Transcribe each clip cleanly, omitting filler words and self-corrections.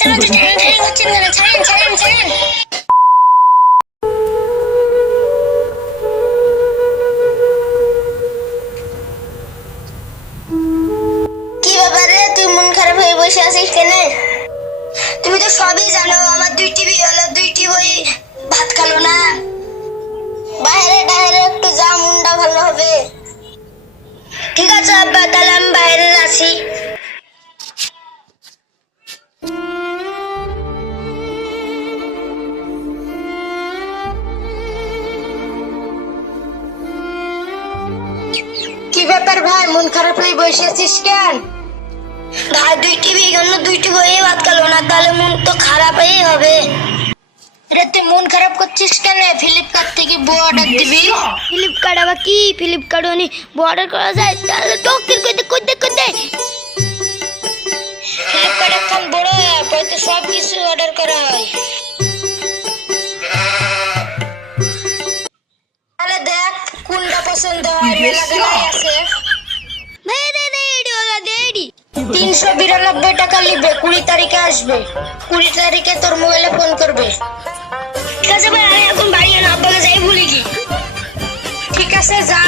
ব্যাপার রে, তুই মন খারাপ হয়ে বসে আছিস কেন? তুমি তো সবই জানো, আমার 2টি বিয়ে হলো, 2টি বই ভাত খালো না। বাইরে টাইরে একটু যা, মনটা ভালো হবে। ঠিক আছে আব্বা, তাহলে আমি বাইরে আছি। কি ব্যাপার ভাই, মন খারাপ হয়ে বসে আছিস কেন? ভাই 2টি বিয়ে হলো, 2টি বই ভাত খালো না, তাহলে মন তো খারাপই হবে। রে তুই মন খারাপ করছিস কেন? ফ্লিপকার্ট থেকে বই অর্ডার দিবি। ফ্লিপকার্ট আবার কি? ফ্লিপকার্ট উনি বই অর্ডার করা যায়? তাহলে ডক্টর করতে ফ্লিপকার্ট এখন বড় অ্যাপ, তো সব কিছু অর্ডার করা হয়। তাহলে দেখ কোনটা পছন্দ হয়, মেলাগুলাই আছে। 392 টাকা লিখবে, 20 তারিখে আসবে। 20 তারিখে তোর মোবাইলে ফোন করবে। ঠিক আছে ভাই, আমি এখন বাড়ি না, আব্বাকে যাই বলি কি। ঠিক আছে যা।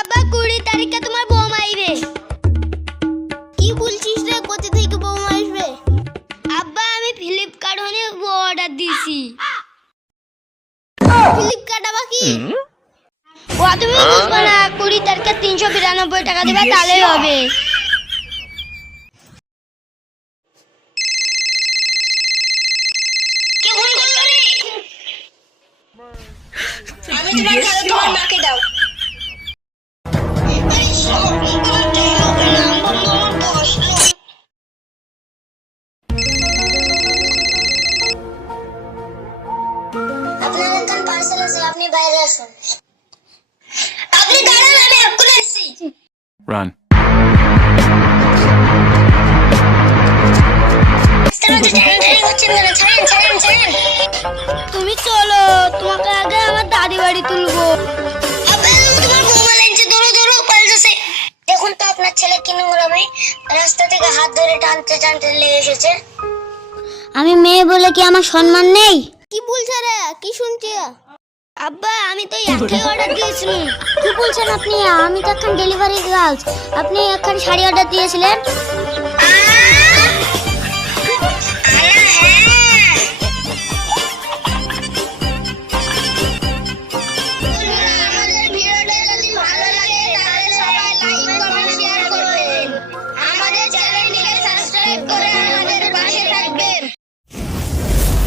আব্বা 20 তারিখে তোমার বৌমা আইবে। কি বলছিস রে, কোথা থেকে বৌমা আসবে? আব্বা আমি ফ্লিপকার্ট হনে অর্ডার দিয়েছি। ফ্লিপকার্ট আবার কি? ও তুমি বুঝবে না, 20 তারিখে 392 টাকা দিবা, তাহলেই হবে। কে ফোন করলো রে? আমি তোমার কাছে, তোমার মাকে দাও। আপনার এখন পার্সেল আছে, আপনি বাইরে আসুন। আপনি দাঁড়ান, আমি এক্ষুনি আসছি। Run. তুমি চলো, তোমাকে আগে আমার দাদি বাড়ি তুলবো। তোমার বৌমা লাইনছে, ধরো পাল্টেছে। দেখুন তো আপনার ছেলে কি নোংরামি, রাস্তা থেকে হাত ধরে টানতে লেগে এসেছে। আমি মেয়ে বলে কি আমার সম্মান নেই? কি বলছে রে, কি শুনছি? আব্বা আমি তো একটাই অর্ডার দিয়েছিলাম। কি বলছেন আপনি? আমি তো এখন ডেলিভারি গার্লস। আপনি এখন শাড়ি অর্ডার দিয়েছিলেন।